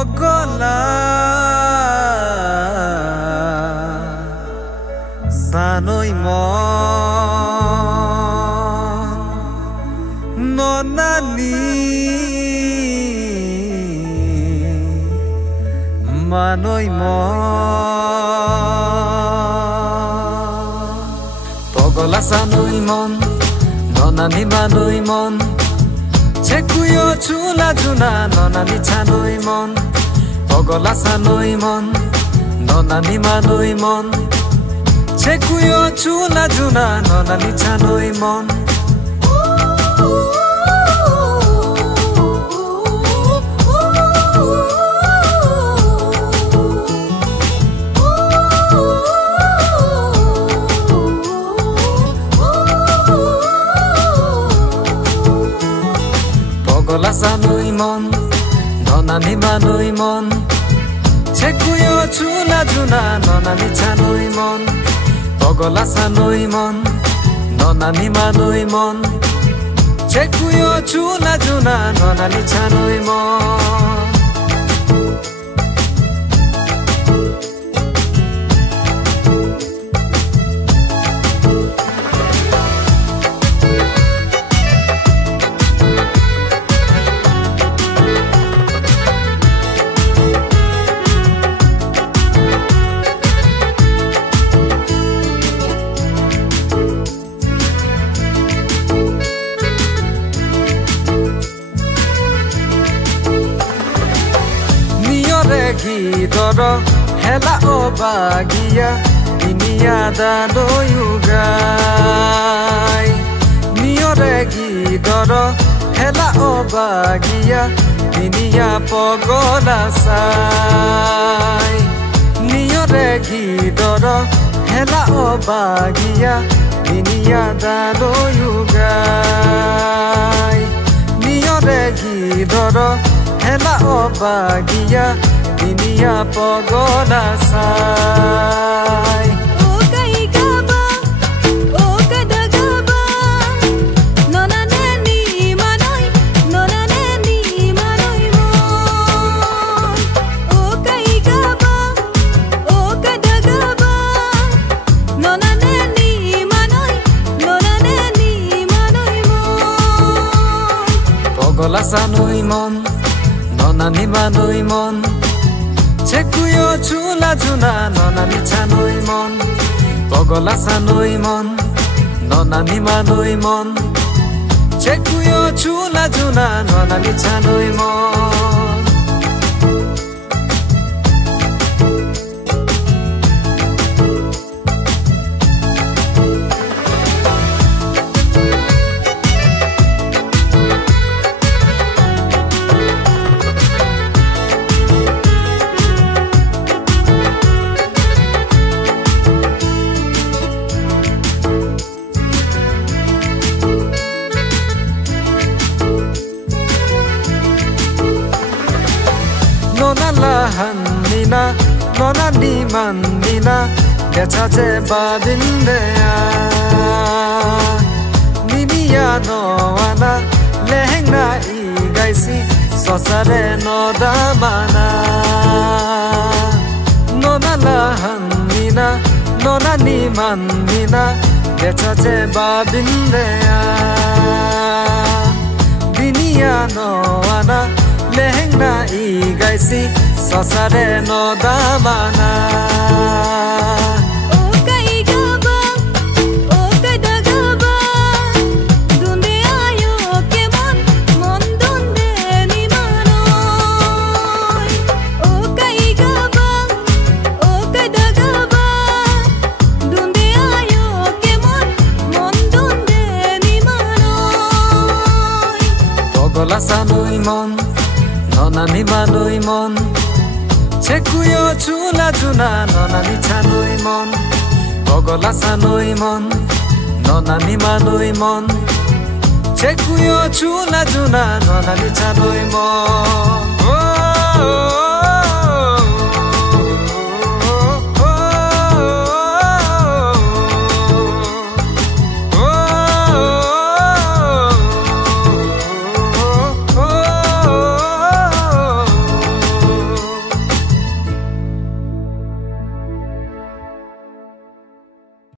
পগলা সানৈ মন ননানি মানৈ মন পগলা সানৈ মন ননানি মানৈ মন চেকুয়ো চুলা জুনা ননানি ছানৈ মন পগলা সানৈ মন ননানি মানৈ মন চেকুয়ো চুলা জুনা ননানি ছানৈ মন পগলা সানৈ মন ননানি মানৈ মন চেকুয়ো চুলা জুনা ননানি ছানৈ মন পগলা সানৈ মন ননানি মানৈ মন চেকুয়ো চুলা জুনা ননানি ছানৈ মন গীতৰ হেলা অবাগিয়া ইনিয়াদা দয়ুগাই নিয়ৰে গীতৰ হেলা অবাগিয়া ইনিয়া পগলা চাই নিয়ৰে গীতৰ হেলা অবাগিয়া ইনিয়াদা দয়ুগাই নিয়ৰে গীতৰ হেলা অবাগিয়া Dunia pogona sai O kaigaba o kadagaba nona neni manoi mo O kaigaba o kadagaba nona neni manoi mo Pogola sanoi mon nonani manoi mon চেকুয়ো চুলা জুনা ননানি ছানৈ মন পগলা সানৈ মন ননানি মানৈ মন চেকুয়ো চুলা জুনা ননানি ছানৈ মন Nona nonani manina becha je babindea niniya noana lehna igaisi sosare no damana nona lahanina nonani manina becha je babindea niniya noana lehna igaisi sosare no damana O kaigaba o kadagaba dunde ayo kemon mon dunde ni manoi O kaigaba o kadagaba dunde ayo kemon mon dunde ni manoi Pogola sanoi mon nonani manoi mon চেকুয়ো চুলা জুনা ননানি ছানৈ মন পগলা সানৈ মন ননানি মানৈ মন চেকুয়ো চুলা জুনা ননানি ছানৈ মন